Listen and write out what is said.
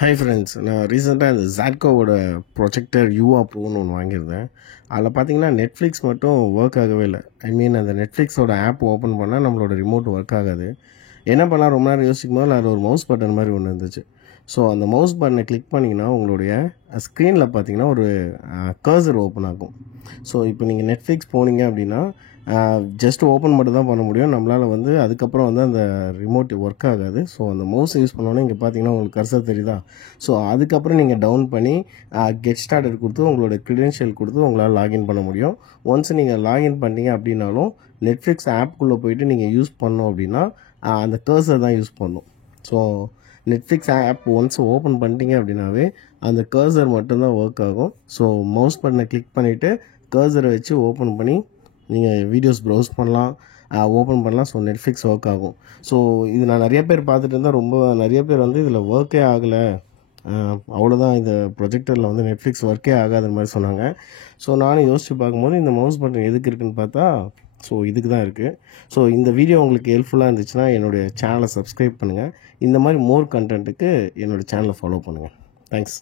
Hi friends, நான் ரீசெண்டாக இந்த ஜாட்கோவோட ப்ரொஜெக்டர் யூஆ ப்ரோன்னு ஒன்று வாங்கியிருந்தேன். அதில் பார்த்தீங்கன்னா நெட்ஃப்ளிக்ஸ் மட்டும் ஒர்க் ஆகவே இல்லை. அந்த நெட்ஃப்ளிக்ஸோட ஆப் ஓப்பன் பண்ணால் நம்மளோட ரிமோட் ஒர்க் ஆகாது. என்ன பண்ணலாம் ரொம்ப நேரம் யோசிக்கும் போது அதில் ஒரு மவுஸ் பட்டன் மாதிரி ஒன்று இருந்துச்சு. ஸோ அந்த மவுஸ் பட்டனை கிளிக் பண்ணிங்கன்னா உங்களுடைய ஸ்க்ரீனில் பார்த்தீங்கன்னா ஒரு கர்சர் ஓப்பன் ஆகும். ஸோ இப்போ நீங்கள் நெட்ஃப்ளிக்ஸ் போனீங்க அப்படின்னா ஜஸ்ட் ஓப்பன் மட்டும் தான் பண்ண முடியும். நம்மளால் அதுக்கப்புறம் அந்த ரிமோட் ஒர்க் ஆகாது. ஸோ அந்த மவுஸ் யூஸ் பண்ணோன்னே இங்கே பார்த்தீங்கன்னா உங்களுக்கு கர்சர் தெரியுதா? ஸோ அதுக்கப்புறம் நீங்கள் டவுன் பண்ணி கெட் ஸ்டார்டட் கொடுத்து உங்களோட க்ரிடென்ஷியல் கொடுத்து உங்களால் லாகின் பண்ண முடியும். ஒன்ஸ் நீங்கள் லாகின் பண்ணீங்க அப்படின்னாலும் நெட்ஃப்ளிக்ஸ் ஆப்புக்குள்ளே போயிட்டு நீங்கள் யூஸ் பண்ணோம் அப்படின்னா அந்த கர்சர் தான் யூஸ் பண்ணணும். So Netflix app once open பண்ணிட்டீங்க அப்படின்னாவே அந்த கர்சர் மட்டும்தான் ஒர்க் ஆகும். ஸோ மவுஸ் பட்டனை கிளிக் பண்ணிவிட்டு கர்சரை வச்சு ஓப்பன் பண்ணி நீங்கள் வீடியோஸ் ப்ரௌஸ் பண்ணலாம், ஓப்பன் பண்ணலாம். ஸோ நெட்ஃப்ளிக்ஸ் ஒர்க் ஆகும். ஸோ இது நான் நிறைய பேர் பார்த்துட்டு இருந்தால் ரொம்ப நிறைய பேர் இதில் ஒர்க்கே ஆகலை, அவ்வளோதான், இந்த ப்ரொஜெக்டரில் நெட்ஃப்ளிக்ஸ் ஒர்க்கே ஆகாத மாதிரி சொன்னாங்க. ஸோ நானும் யோசித்து பார்க்கும்போது இந்த மவுஸ் பட்டன் எதுக்கு இருக்குதுன்னு பார்த்தா ஸோ இதுக்கு தான் இருக்குது. ஸோ இந்த வீடியோ உங்களுக்கு ஹெல்ப்ஃபுல்லாக இருந்துச்சுன்னா என்னுடைய சேனலை சப்ஸ்கிரைப் பண்ணுங்கள். இந்த மாதிரி மோர் கண்டென்ட்டுக்கு என்னோடய சேனலை ஃபாலோ பண்ணுங்கள். தேங்க்ஸ்.